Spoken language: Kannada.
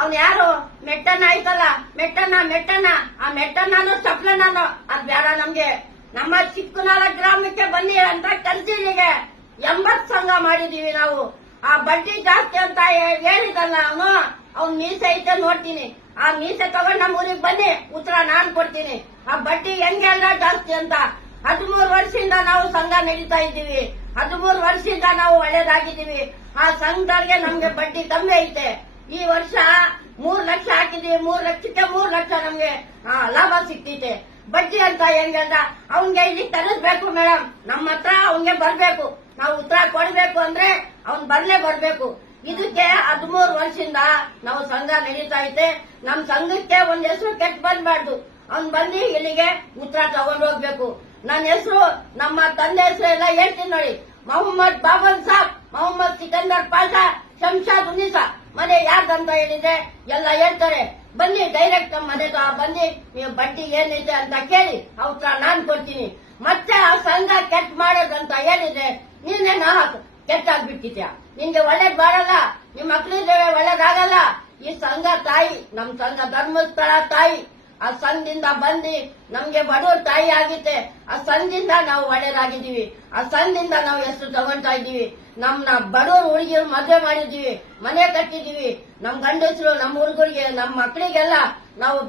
ಅವ್ನ್ ಯಾರು? ಮೆಟ್ಟಣ್ಣ ಆಯ್ತಲ್ಲ? ಮೆಟ್ಟಣ್ಣ ಮೆಟ್ಟಣ್ಣ. ಆ ಮೆಟ್ಟಣ್ಣನು ನಾನು ಅದ್ ಬೇಡ ನಮ್ಗೆ. ನಮ್ಮ ಚಿಕ್ಕನಾಳ ಗ್ರಾಮಕ್ಕೆ ಬನ್ನಿ ಅಂತ ಕಲ್ಸಿನಿಗೆ ಎಂಬತ್ ಸಂಘ ಮಾಡಿದೀವಿ ನಾವು. ಆ ಬಡ್ಡಿ ಜಾಸ್ತಿ ಅಂತ ಹೇಳಿದಲ್ಲ ಅವನು. ಅವ್ನ್ ಮೀಸೆ ಐತೆ ನೋಡ್ತೀನಿ. ಆ ಮೀಸೆ ತಗೊಂಡ್ ನಮ್ಮ ಊರಿಗೆ ಬನ್ನಿ. ಉತ್ತರ ನಾನ್ ಕೊಡ್ತೀನಿ. ಆ ಬಡ್ಡಿ ಹೆಂಗೆ ಅಲ್ಲ ಜಾಸ್ತಿ ಅಂತ. ಹದಿಮೂರು ವರ್ಷದಿಂದ ನಾವು ಸಂಘ ನಡೀತಾ ಇದ್ದೀವಿ. ಹದಿಮೂರು ವರ್ಷದಿಂದ ನಾವು ಒಳ್ಳೇದಾಗಿದ್ದೀವಿ. ಆ ಸಂಘದವ್ರಿಗೆ ನಮ್ಗೆ ಬಡ್ಡಿ ಕಮ್ಮಿ ಐತೆ. ಈ ವರ್ಷ ಮೂರ್ ಲಕ್ಷ ಹಾಕಿದ್ವಿ, ಮೂರ್ ಲಕ್ಷಕ್ಕೆ ಮೂರ್ ಲಕ್ಷ ನಮ್ಗೆ ಲಾಭ ಸಿಕ್ತೈತೆ. ಬಡ್ಡಿ ಅಂತ ಹೆಂಗಂದ ಅವನ್ಗೆ ಇಲ್ಲಿ ತರಿಸ್ಬೇಕು ಮೇಡಮ್ ನಮ್ಮ ಹತ್ರ ಅವನ್ಗೆ ಬರ್ಬೇಕು. ನಾವು ಉತ್ತರ ಕೊಡ್ಬೇಕು ಅಂದ್ರೆ ಅವ್ನ್ ಬರ್ಲೇ ಬರ್ಬೇಕು. ಇದಕ್ಕೆ ಹದಿಮೂರು ವರ್ಷದಿಂದ ನಾವು ಸಂಘ ನಡೀತಾ ಐತೆ. ನಮ್ ಸಂಘಕ್ಕೆ ಒಂದ್ ಹೆಸರು ಕೆಟ್ಟ ಬಂದ್ಬಾರ್ದು. ಅವ್ನ್ ಬಂದು ಇಲ್ಲಿಗೆ ಉತ್ತರ ತಗೊಂಡ್ ಹೋಗ್ಬೇಕು. ನನ್ನ ಹೆಸರು, ನಮ್ಮ ತಂದೆ ಹೆಸರು ಎಲ್ಲ ಹೇಳ್ತೀನಿ ನೋಡಿ. ಮೊಹಮ್ಮದ್ ಬಾಬನ್ ಸಾಬ್, ಮೊಹಮ್ಮದ್ ಸಿಕಂದರ್ ಪಾಷಾ ಮನೆ ಯಾರ್ದಂತ ಹೇಳಿದ್ರೆ ಎಲ್ಲ ಹೇಳ್ತಾರೆ, ಬನ್ನಿ ಡೈರೆಕ್ಟ್ ನಮ್ಮ ಮನೆಗೆ ಬನ್ನಿ, ನೀವು ಬಡ್ಡಿ ಏನಿದೆ ಅಂತ ಕೇಳಿ, ಅವತ್ರ ನಾನ್ ಕೊಡ್ತೀನಿ. ಮತ್ತೆ ಆ ಸಂಘ ಕೆಟ್ಟ ಮಾಡೋದಂತ ಹೇಳಿದ್ರೆ, ನೀನೇ ನಾ ಕೆಟ್ಟಾಗ್ಬಿಟ್ಟಿದ್ಯಾ? ನಿನ್ಗೆ ಒಳ್ಳೇದ್ ಬಾರಲ್ಲ ನಿಮ್ ಮಕ್ಳಿದ್ರೆ ಒಳ್ಳೇದಾಗಲ್ಲ. ಈ ಸಂಘ ತಾಯಿ, ನಮ್ ಸಂಘ ಧರ್ಮಸ್ಥಳ ತಾಯಿ. ಆ ಸಂದಿಂದ ಬಂದು ನಮ್ಗೆ ಬಡವ್ರ ತಾಯಿ ಆಗಿತ್ತೆ ಆ ಸಂದಿಂದ ನಾವು ಒಳ್ಳೇದಾಗಿದ್ದೀವಿ ಆ ಸಂದಿಂದ ನಾವು ಹೆಸರು ತಗೊಂತಾ ಇದ್ದೀವಿ. ನಮ್ನ ಬಡವ್ರ ಹುಡುಗಿರು ಮದುವೆ ಮಾಡಿದೀವಿ ಮನೆ ಕಟ್ಟಿದೀವಿ ನಮ್ ಗಂಡಸರು ನಮ್ಮ ಹುಡುಗರಿಗೆ ನಮ್ಮ ಮಕ್ಕಳಿಗೆಲ್ಲ ನಾವು